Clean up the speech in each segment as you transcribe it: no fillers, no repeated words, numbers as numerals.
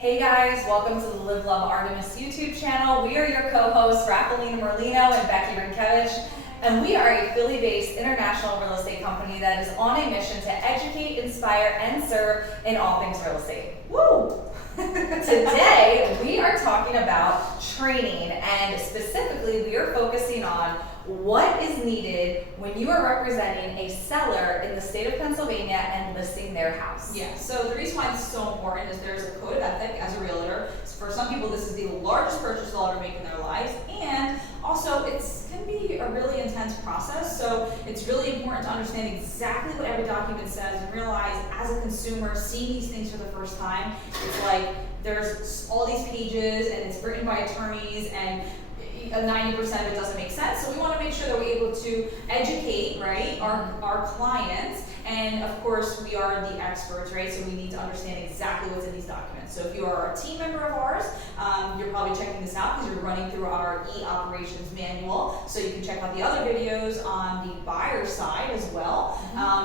Hey guys, welcome to the Live Love Artemis YouTube channel. We are your co-hosts, Raquelina Merlino and Becky Rinkevich, and we are a Philly-based international real estate company that is on a mission to educate, inspire, and serve in all things real estate. Woo! Today, we are talking about training, and specifically, we are focusing on what is needed when you are representing a seller in the state of Pennsylvania and listing their house. Yeah, so the reason why this is so important is there's a code of ethic as a realtor. For some people, this is the largest purchase they'll ever make in their lives, and also it can be a really intense process, so it's really important to understand exactly what every document says and realize as a consumer seeing these things for the first time, it's like there's all these pages and it's written by attorneys and 90% of it doesn't make sense. So we want to make sure that we're able to educate, right, our clients, and of course we are the experts, right? So we need to understand exactly what's in these documents. So if you are a team member of ours, you're probably checking this out because you're running through our e-operations manual. So you can check out the other videos on the buyer side as well.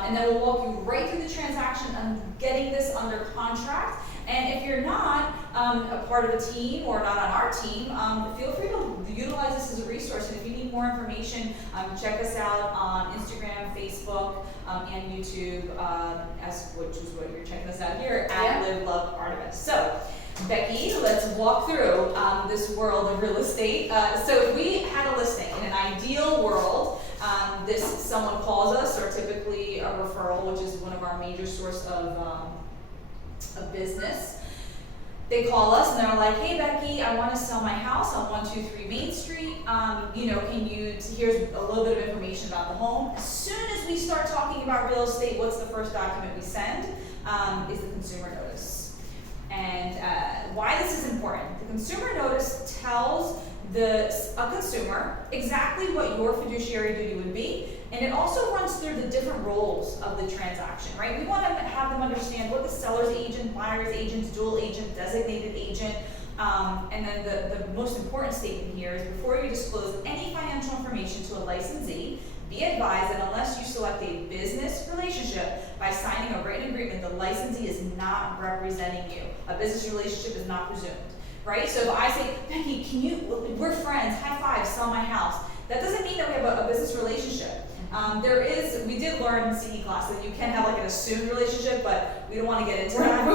And then we'll walk you right through the transaction and getting this under contract. And if you're not a part of a team or not on our team, feel free to utilize this as a resource. And if you need more information, check us out on Instagram, Facebook, and YouTube, which is what you're checking us out here at Live Love Artemis. So, Becky, let's walk through this world of real estate. So if we had a listing in an ideal world, someone calls us, or typically a referral, which is one of our major source of business. They call us and they're like, hey Becky, I want to sell my house on 123 Main Street. Here's a little bit of information about the home. As soon as we start talking about real estate, what's the first document we send? Is the consumer notice. And why this is important. The consumer notice tells a consumer exactly what your fiduciary duty would be, and it also runs through the different roles of the transaction, right? We want to have them understand what the seller's agent, buyer's agent, dual agent, designated agent, and then the most important statement here is before you disclose any financial information to a licensee, be advised that unless you select a business relationship by signing a written agreement, the licensee is not representing you. A business relationship is not presumed. Right? So if I say, Becky, we're friends, high five, sell my house. That doesn't mean that we have a business relationship. We did learn in CE class that you can have like an assumed relationship, but we don't want to get into that.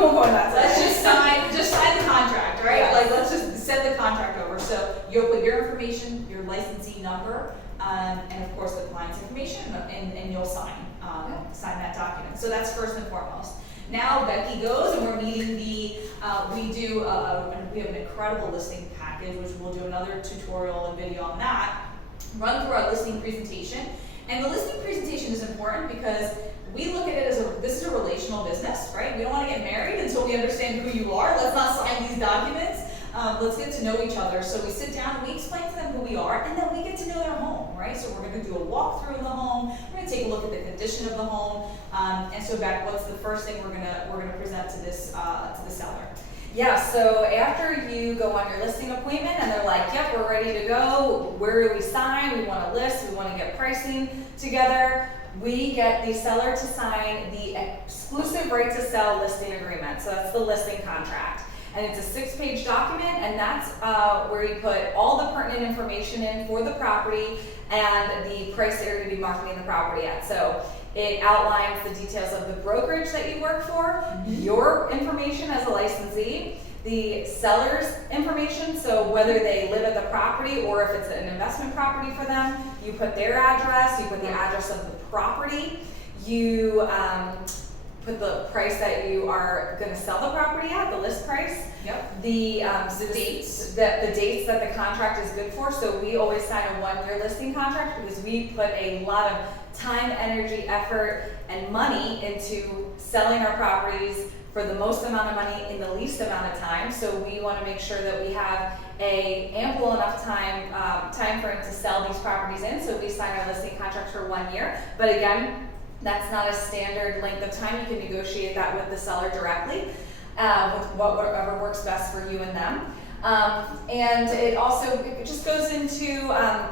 Let's just sign the contract, right? Yeah. Like let's just send the contract over. So you'll put your information, your licensee number, and of course the client's information, and you'll sign that document. So that's first and foremost. Now Becky goes and we're meeting we have an incredible listing package, which we'll do another tutorial and video on that, run through our listing presentation. And the listing presentation is important because we look at it as this is a relational business, right? We don't want to get married until we understand who you are. Let's not sign these documents. Let's get to know each other. So we sit down, we explain to them who we are, and then we get to know their home, right? So we're going to do a walkthrough of the home. We're going to take a look at the condition of the home. And so, Beck, what's the first thing we're going to present to this to the seller? Yeah, so after you go on your listing appointment and they're like, yep, we're ready to go, where do we sign? We want to list, we want to get pricing together. We get the seller to sign the exclusive right to sell listing agreement. So that's the listing contract. And it's a 6-page document, and that's where you put all the pertinent information in for the property and the price that you're going to be marketing the property at. So it outlines the details of the brokerage that you work for, your information as a licensee, the seller's information, so whether they live at the property or if it's an investment property for them, you put their address, you put the address of the property, you put the price that you are going to sell the property at, the list price. Yep. The dates. The dates that the contract is good for. So we always sign a 1-year listing contract because we put a lot of time, energy, effort, and money into selling our properties for the most amount of money in the least amount of time. So we want to make sure that we have a ample enough time frame to sell these properties in. So we sign our listing contracts for 1 year. But again, that's not a standard length of time. You can negotiate that with the seller directly, with whatever works best for you and them. And it just goes into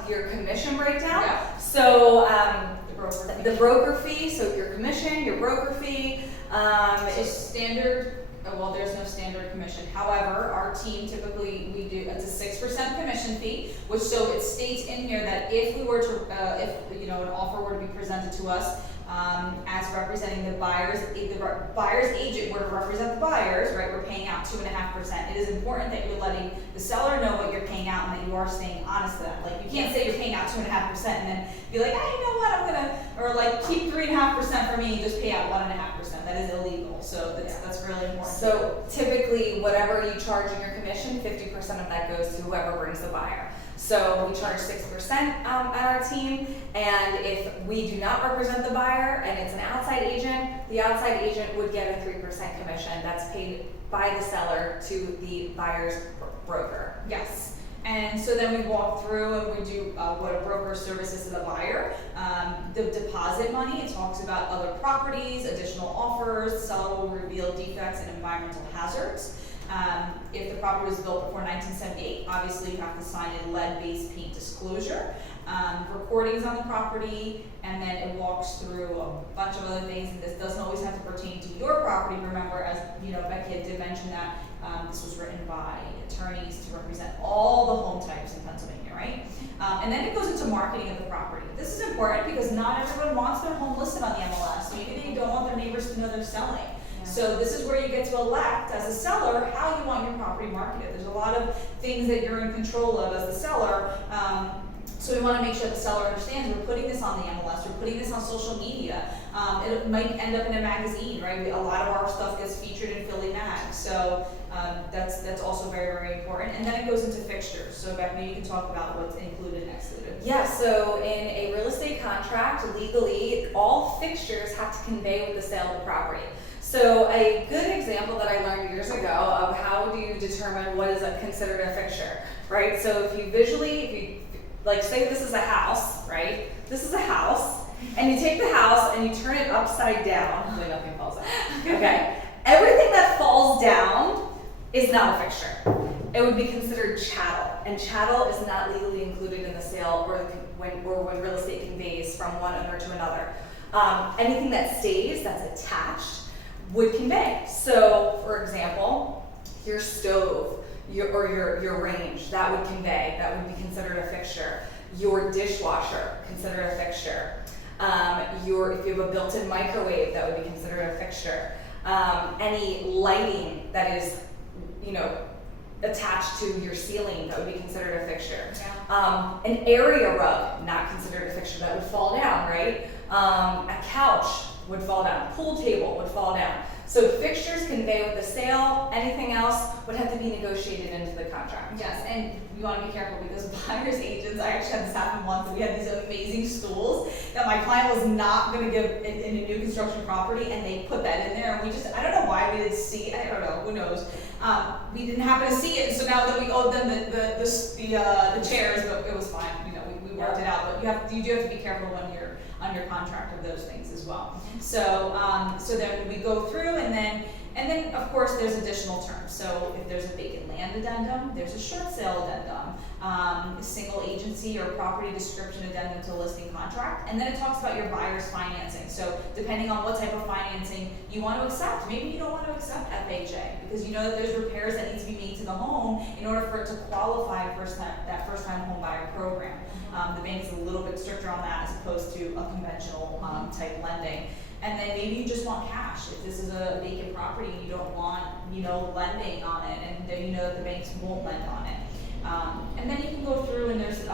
your commission breakdown. Yeah. So the broker fee, so your commission, your broker fee. So standard Well, there's no standard commission. However, our team typically, it's a 6% commission fee, which so it states in here that if we were to, if an offer were to be presented to us, as representing the buyers, if the buyer's agent were to represent the buyers, right, we're paying out 2.5%. It is important that you're letting the seller know what you're paying out and that you are staying honest to them. Like, you can't say you're paying out 2.5% and then be like, you know what, I'm gonna, or like keep 3.5% for me and just pay out 1.5%. That is illegal. So that's really important. So typically, whatever you charge in your commission, 50% of that goes to whoever brings the buyer. So we charge 6% at our team, and if we do not represent the buyer and it's an outside agent, the outside agent would get a 3% commission that's paid by the seller to the buyer's broker. Yes. And so then we walk through and we do what a broker services to the buyer. The deposit money, it talks about other properties, additional offers, the seller will reveal defects and environmental hazards. If the property was built before 1978, obviously you have to sign a lead-based paint disclosure. Recordings on the property, and then it walks through a bunch of other things, and this doesn't always have to pertain to your property. Remember, as Becky did mention that this was written by attorneys to represent all the home types in Pennsylvania, right? And then it goes into marketing of the property. This is important because not everyone wants their home listed on the MLS. Maybe they don't want their neighbors to know they're selling. So this is where you get to elect, as a seller, how you want your property marketed. There's a lot of things that you're in control of as the seller. So we want to make sure the seller understands we're putting this on the MLS, we're putting this on social media. It might end up in a magazine, right? A lot of our stuff gets featured in Philly Mag. So that's also very, very important. And then it goes into fixtures. So Beck, maybe you can talk about what's included and excluded. Yeah, so in a real estate contract, legally, all fixtures have to convey with the sale of the property. So a good example that I learned years ago of how do you determine what is considered a fixture, right? So if you like say this is a house, right? This is a house, and you take the house and you turn it upside down. Hopefully nothing falls out. Okay. Everything that falls down is not a fixture. It would be considered chattel, and chattel is not legally included in the sale or when real estate conveys from one owner to another. Anything that stays, that's attached, would convey. So, for example, your stove, your range, that would convey. That would be considered a fixture. Your dishwasher, considered a fixture. If you have a built-in microwave, that would be considered a fixture. Any lighting that is, attached to your ceiling, that would be considered a fixture. Yeah. An area rug, not considered a fixture, that would fall down, right? A couch would fall down. Pool table would fall down. So fixtures convey with the sale. Anything else would have to be negotiated into the contract. Yes, and you want to be careful because buyer's agents, I actually had this happen once. We had these amazing stools that my client was not going to give in a new construction property, and they put that in there, and I don't know why we didn't see it. I don't know, who knows. We didn't happen to see it, so now that we owed them the chairs, but it was fine. We worked it out. But you do have to be careful when you're on your contract of those things as well. So then we go through, and then of course there's additional terms. So if there's a vacant land addendum, there's a short sale addendum, a single agency or property description addendum to a listing contract, and then it talks about your buyer's financing. So depending on what type of financing you want to accept, maybe you don't want to accept FHA because you know that there's repairs that need to be made to the home in order for it to qualify for that first-time home buyer program. The bank is a little bit stricter on that as opposed to a conventional type lending. And then maybe you just want cash. If this is a vacant property, you don't want, lending on it, and you know that the banks won't lend on it. And then you can go through, and there's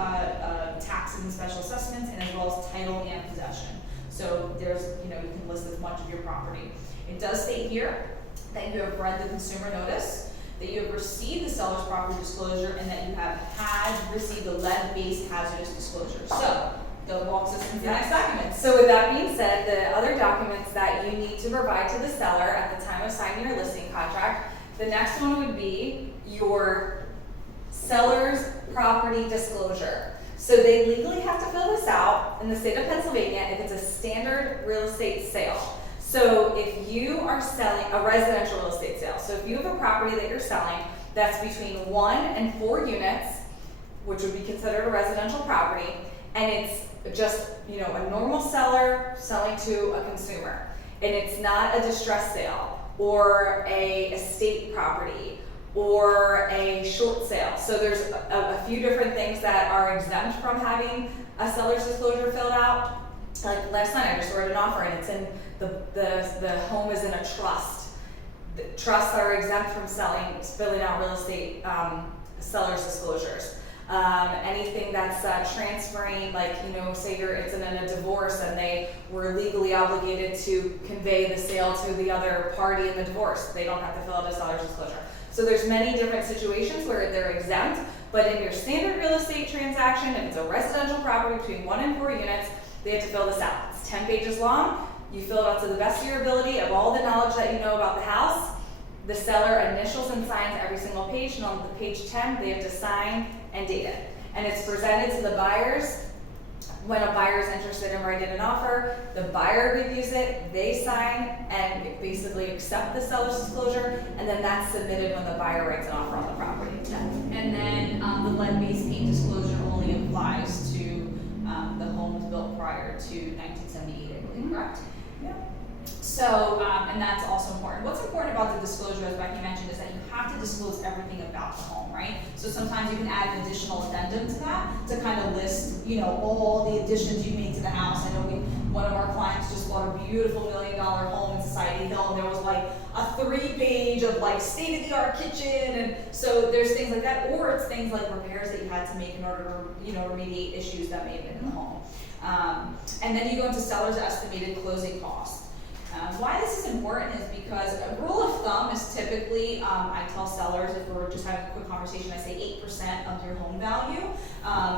taxes and special assessments, and as well as title and possession. So there's, you can list as much of your property. It does state here that you have read the consumer notice, that you have received the seller's property disclosure, and that you have received the lead-based hazardous disclosure. So that walks us into the next document. So with that being said, the other documents that you need to provide to the seller at the time of signing your listing contract, the next one would be your seller's property disclosure. So they legally have to fill this out in the state of Pennsylvania if it's a standard real estate sale. So if you are selling a residential real estate sale, so if you have a property that you're selling that's between 1 and 4 units, which would be considered a residential property, and it's just, a normal seller selling to a consumer, and it's not a distress sale, or a estate property, or a short sale. So there's a few different things that are exempt from having a seller's disclosure filled out. Like last night I just wrote an offer and it's in the home is in a trust. The trusts are exempt from filling out real estate seller's disclosures. Anything that's transferring, like, you know, say it's in a divorce and they were legally obligated to convey the sale to the other party in the divorce, they don't have to fill out a seller's disclosure. So there's many different situations where they're exempt, but in your standard real estate transaction, if it's a residential property between 1 and 4 units, they have to fill this out. It's 10 pages long. You fill it out to the best of your ability of all the knowledge that you know about the house. The seller initials and signs every single page, and on the page 10, they have to sign and date it. And it's presented to the buyers. When a buyer is interested in writing an offer, the buyer reviews it, they sign and basically accept the seller's disclosure, and then that's submitted when the buyer writes an offer on the property. And then the lead-based paint disclosure only applies to the homes built prior to 1978, I believe, correct? Yeah. So, and that's also important. What's important about the disclosure, as Becky mentioned, is that you have to disclose everything about the home, right? So sometimes you can add an additional addendum to that to kind of list, you know, all the additions you made to the house. I know one of our clients just bought a beautiful $1 million home in Society Hill, and there was like a 3-page of like state-of-the-art kitchen, and so there's things like that, or it's things like repairs that you had to make in order to, you know, remediate issues that may have been in the home. And then you go into seller's estimated closing costs. Why this is important is because a rule of thumb is typically, I tell sellers, if we're just having a quick conversation, I say 8% of your home value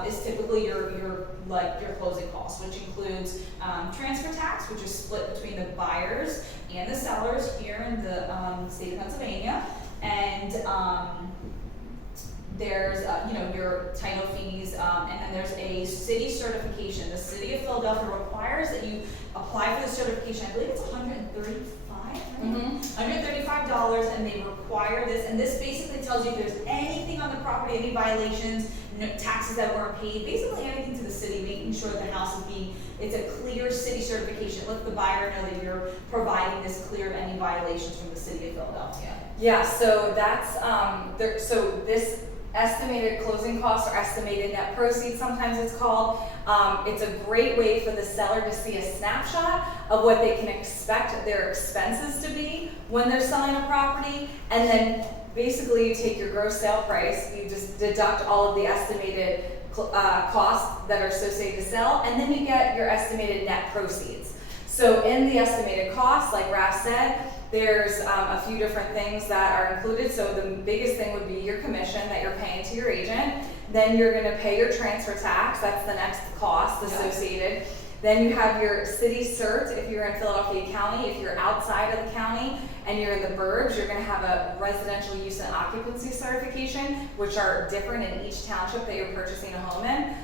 is typically your closing costs, which includes transfer tax, which is split between the buyers and the sellers here in the state of Pennsylvania, and there's you know, your title fees, and then there's a city certification. The city of Philadelphia requires that you apply for the certification. I believe it's $135, right? $135, and they require this, and this basically tells you if there's anything on the property, any violations, taxes that weren't paid, basically anything to the city, making sure that the house is it's a clear city certification. Let the buyer know that you're providing this clear of any violations from the city of Philadelphia. Yeah, so that's so this estimated closing costs or estimated net proceeds, sometimes it's called. It's a great way for the seller to see a snapshot of what they can expect their expenses to be when they're selling a property, and then basically you take your gross sale price, you just deduct all of the estimated costs that are associated to sell, and then you get your estimated net proceeds. So in the estimated costs, like Raph said, there's a few different things that are included. So the biggest thing would be your commission that you're paying to your agent. Then you're going to pay your transfer tax. That's the next cost associated. Yeah. Then you have your city cert if you're in Philadelphia County. If you're outside of the county and you're in the burbs, you're going to have a residential use and occupancy certification, which are different in each township that you're purchasing a home in.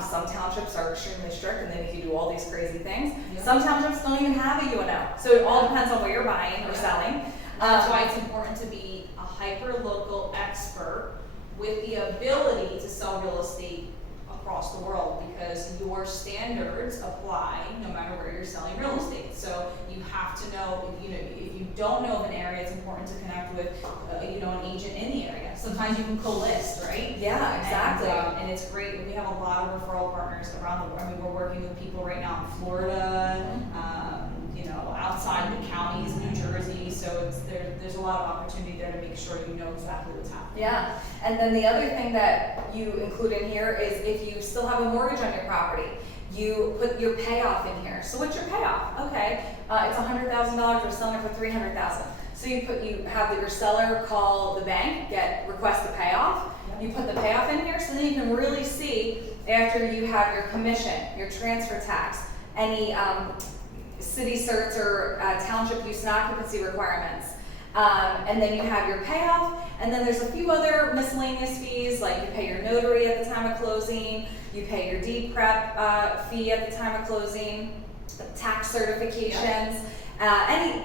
Some townships are extremely strict and they make you do all these crazy things. Yeah. Some townships don't even have a UNO. So it all depends on what you're buying or selling. That's why it's important to be a hyper-local expert with the ability to sell real estate across the world, because your standards apply no matter where you're selling real estate. So you have to know, you know, if you don't know of an area, it's important to connect with, you know, an agent in the area. Sometimes you can co-list, right? Yeah, exactly. And it's great. We have a lot of referral partners around the world. I mean, we're working with people right now in Florida, you know, outside the counties, New Jersey. So there's a lot of opportunity there to make sure you know exactly what's happening. Yeah, and then the other thing that you include in here is if you still have a mortgage on your property, you put your payoff in here. So what's your payoff? Okay, it's $100,000. We're selling it for $300,000. So you have your seller call the bank, request the payoff. Yep. You put the payoff in here, so then you can really see after you have your commission, your transfer tax, any city certs or township use and occupancy requirements. And then you have your payoff, and then there's a few other miscellaneous fees, like you pay your notary at the time of closing, you pay your deed prep fee at the time of closing, tax certifications.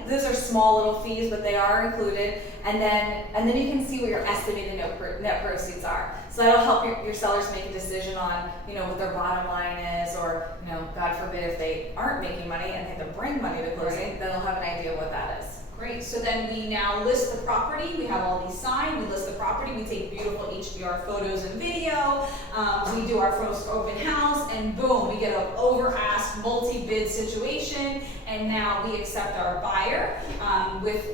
Those are small little fees, but they are included. And then you can see what your estimated net proceeds are. So that'll help your sellers make a decision on, you know, what their bottom line is, or, you know, God forbid if they aren't making money and they have to bring money to closing, then they'll have an idea of what that is. Great, so then we now list the property, we have all these signed, we list the property, we take beautiful HDR photos and video, we do our first open house, and boom, we get an over-ask, multi-bid situation, and now we accept our buyer,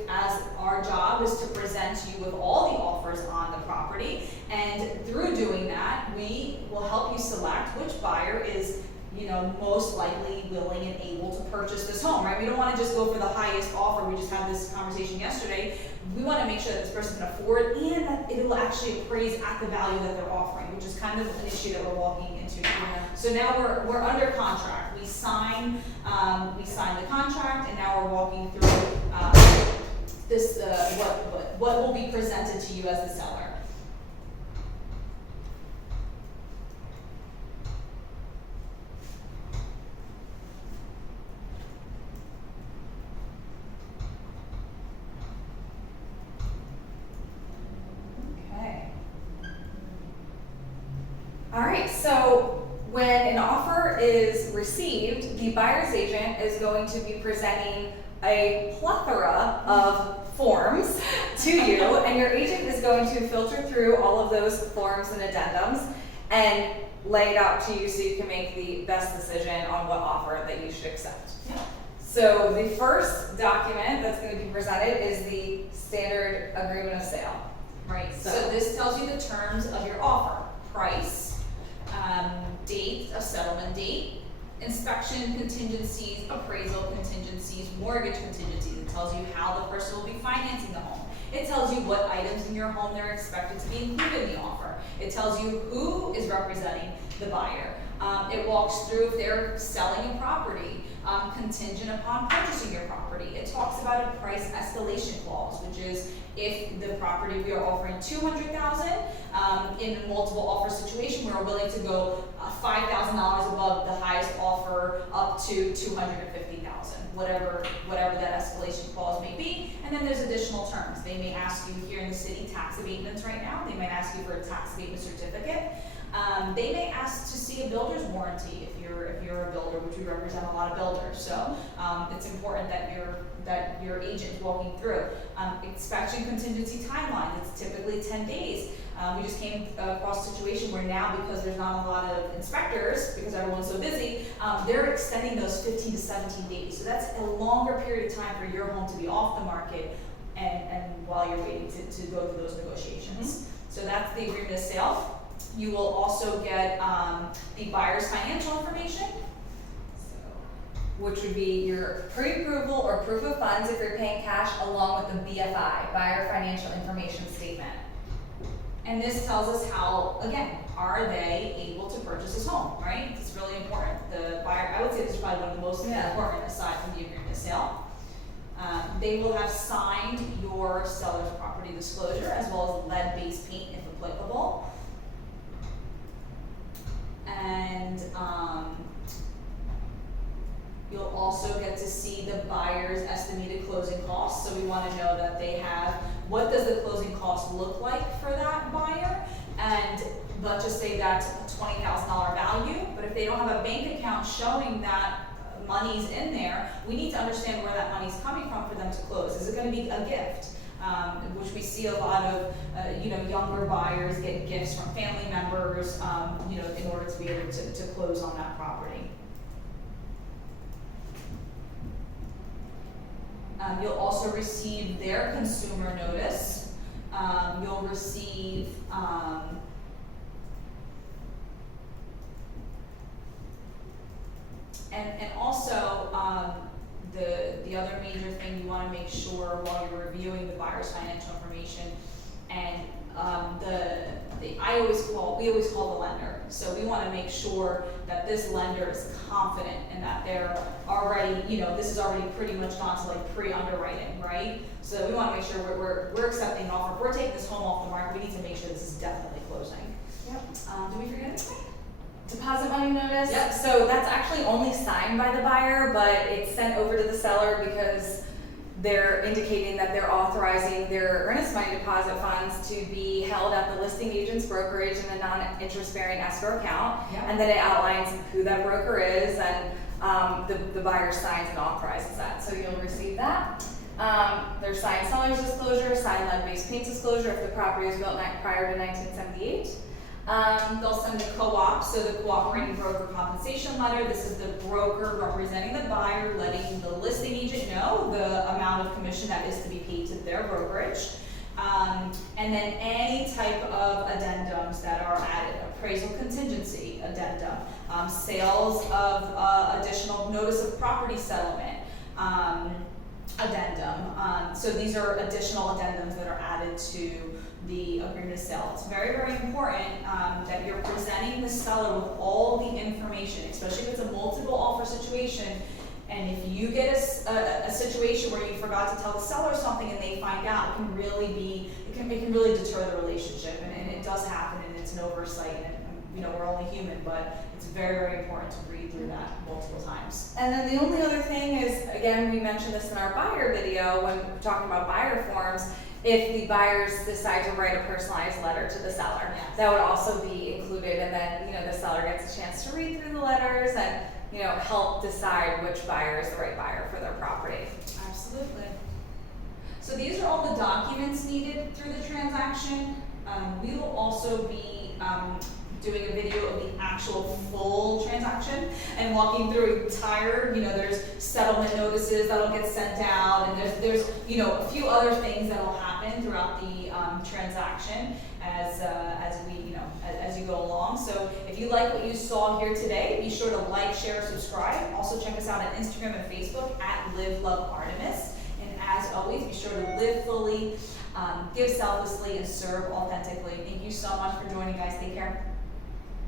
as our job is to present you with all the offers on the property, and through doing that, we will help you select which buyer is most likely willing and able to purchase this home, right? We don't want to just go for the highest offer. We just had this conversation yesterday. We want to make sure that this person can afford and that it will actually appraise at the value that they're offering, which is kind of an issue that we're walking into now. So now we're under contract. We sign the contract, and now we're walking through this what will be presented to you as the seller. All right, so when an offer is received, the buyer's agent is going to be presenting a plethora of forms to you, and your agent is going to filter through all of those forms and addendums and lay it out to you so you can make the best decision on what offer that you should accept. Yeah. So the first document that's going to be presented is the standard agreement of sale. Right, so this tells you the terms of your offer: price, date, a settlement date, inspection contingencies, appraisal contingencies, mortgage contingencies. It tells you how the person will be financing the home. It tells you what items in your home they're expected to be included in the offer. It tells you who is representing the buyer. It walks through if they're selling a property, contingent upon purchasing your property. It talks about a price escalation clause, which is if the property we are offering $200,000 in a multiple offer situation, we're willing to go $5,000 above the highest offer up to $250,000, whatever that escalation clause may be. And then there's additional terms. They may ask you here in the city tax abatements right now. They might ask you for a tax abatement certificate. They may ask to see a builder's warranty if you're a builder, which we represent a lot of builders. So it's important that your agent is walking through. Inspection contingency timeline, it's typically 10 days. We just came across a situation where now, because there's not a lot of inspectors, because everyone's so busy, they're extending those 15 to 17 days. So that's a longer period of time for your home to be off the market and while you're waiting to go through those negotiations. Mm-hmm. So that's the agreement of sale. You will also get the buyer's financial information, which would be your pre-approval or proof of funds if you're paying cash, along with the BFI, buyer financial information statement. And this tells us how, again, are they able to purchase this home, right? It's really important. The buyer, I would say this is probably one of the most important aside from the agreement of sale. They will have signed your seller's property disclosure as well as lead-based paint if applicable. And you'll also get to see the buyer's estimated closing costs. So we want to know that they have, what does the closing cost look like for that buyer? And let's just say that's a $20,000 value, but if they don't have a bank account showing that money's in there, we need to understand where that money's coming from for them to close. Is it going to be a gift? Which we see a lot of, younger buyers get gifts from family members, in order to be able to close on that property. You'll also receive their consumer notice. You'll receive and also the other major thing you want to make sure while you're reviewing the buyer's financial information, and we always call the lender. So we want to make sure that this lender is confident and that they're already, this is already pretty much gone to like pre-underwriting, right? So we want to make sure we're accepting an offer. If we're taking this home off the market, we need to make sure this is definitely closing. Yep. Did we forget anything? Deposit money notice. Yep. So that's actually only signed by the buyer, but it's sent over to the seller because they're indicating that they're authorizing their earnest money deposit funds to be held at the listing agent's brokerage in a non-interest bearing escrow account. Yep. And then it outlines who that broker is, and the buyer signs and authorizes that. So you'll receive that. There's signed seller's disclosure, signed lead-based paint disclosure if the property was built prior to 1978. They'll send a co-op, so the cooperating broker compensation letter. This is the broker representing the buyer, letting the listing agent know the amount of commission that is to be paid to their brokerage. And then any type of addendums that are added, appraisal contingency addendum, sales of additional notice of property settlement addendum. So these are additional addendums that are added to the agreement of sale. It's very, very important that you're presenting the seller with all the information, especially if it's a multiple offer situation. And if you get a situation where you forgot to tell the seller something and they find out, it can really deter the relationship. And it does happen, and it's an oversight, and we're only human, but it's very, very important to read through that multiple times. And then the only other thing is, again, we mentioned this in our buyer video when we're talking about buyer forms, if the buyers decide to write a personalized letter to the seller, Yes. that would also be included, and then, the seller gets a chance to read through the letters and, help decide which buyer is the right buyer for their property. Absolutely. So these are all the documents needed through the transaction. We will also be doing a video of the actual full transaction and walking through entire, there's settlement notices that'll get sent out, and there's a few other things that'll happen throughout the transaction as you go along. So if you like what you saw here today, be sure to like, share, subscribe. Also check us out on Instagram and Facebook at Live Love Artemis. And as always, be sure to live fully, give selflessly, and serve authentically. Thank you so much for joining, guys. Take care.